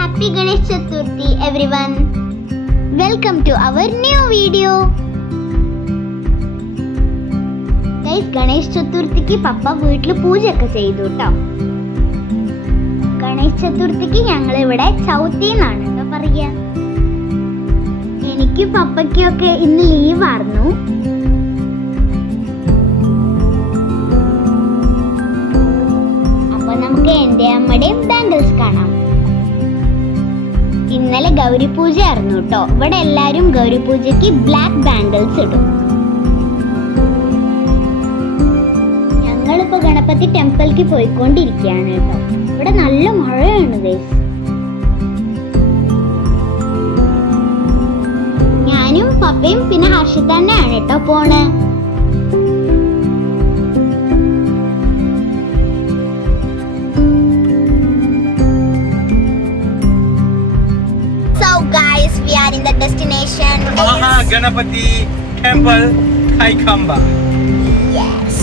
Happy Ganesh Chaturthi everyone. Welcome to our new video. Guys, Ganesh ചതുർത്ഥിക്ക് പപ്പ വീട്ടിൽ പൂജയൊക്കെ ചെയ്തു കേട്ടോ. ഗണേശ് ചതുർത്ഥിക്ക് ഞങ്ങൾ ഇവിടെ ചൗത്തി എന്നാണ് കേട്ടോ പറയുക. എനിക്ക് പപ്പയ്ക്കൊക്കെ ഇന്ന് ലീവായിരുന്നു. അപ്പൊ നമുക്ക് എൻ്റെ അമ്മയുടെയും ബാംഗിൾസ് കാണാം. ഇന്നലെ ഗൗരി പൂജ ആയിരുന്നു കേട്ടോ. ഇവിടെ എല്ലാരും ഗൗരി പൂജയ്ക്ക് ബ്ലാക്ക് ബാംഗിൾസ് ഇടും. ഞങ്ങളിപ്പോ ഗണപതി ടെമ്പിൾക്ക് പോയിക്കൊണ്ടിരിക്കുകയാണ് കേട്ടോ. ഇവിടെ നല്ല മഴയാണ് ഗൈസ്. ഞാനും പപ്പയും പിന്നെ ഹർഷിതന്നെയാണ് കേട്ടോ പോണേ. Guys, we are in the destination. Ganapati Temple, Kaikamba. Yes.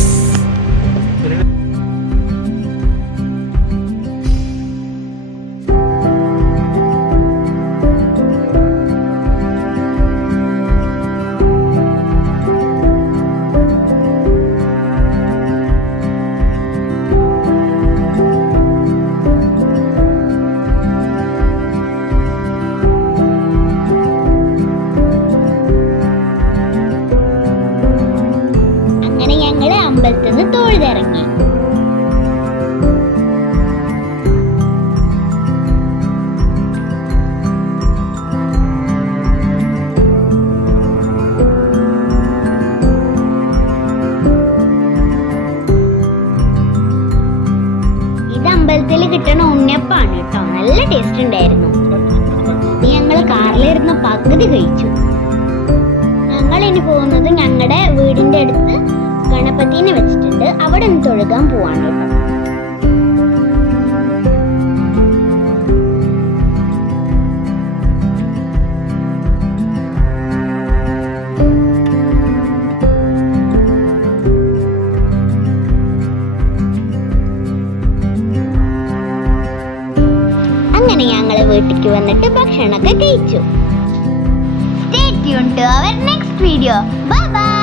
അമ്പലത്തിൽ നിന്ന് തൊഴുതിറങ്ങി. ഇത് അമ്പലത്തിൽ കിട്ടണ ഉണ്ണിയപ്പാണ് കേട്ടോ. നല്ല ടേസ്റ്റ് ഉണ്ടായിരുന്നു. ഇത് ഞങ്ങൾ കാറിലിരുന്ന് പകുതി കഴിച്ചു. ഞങ്ങൾ ഇനി പോകുന്നത് ഞങ്ങളുടെ വീടിന്റെ അടുത്ത് ഗണപതിനെ വെച്ചിട്ടുണ്ട്. അവിടെ നിന്ന് തൊഴുകാൻ പോവാണ് കേട്ടോ. അങ്ങനെ ഞങ്ങൾ വീട്ടിലേക്ക് വന്നിട്ട് ഭക്ഷണമൊക്കെ കഴിച്ചു. Stay tuned to our next video. Bye bye.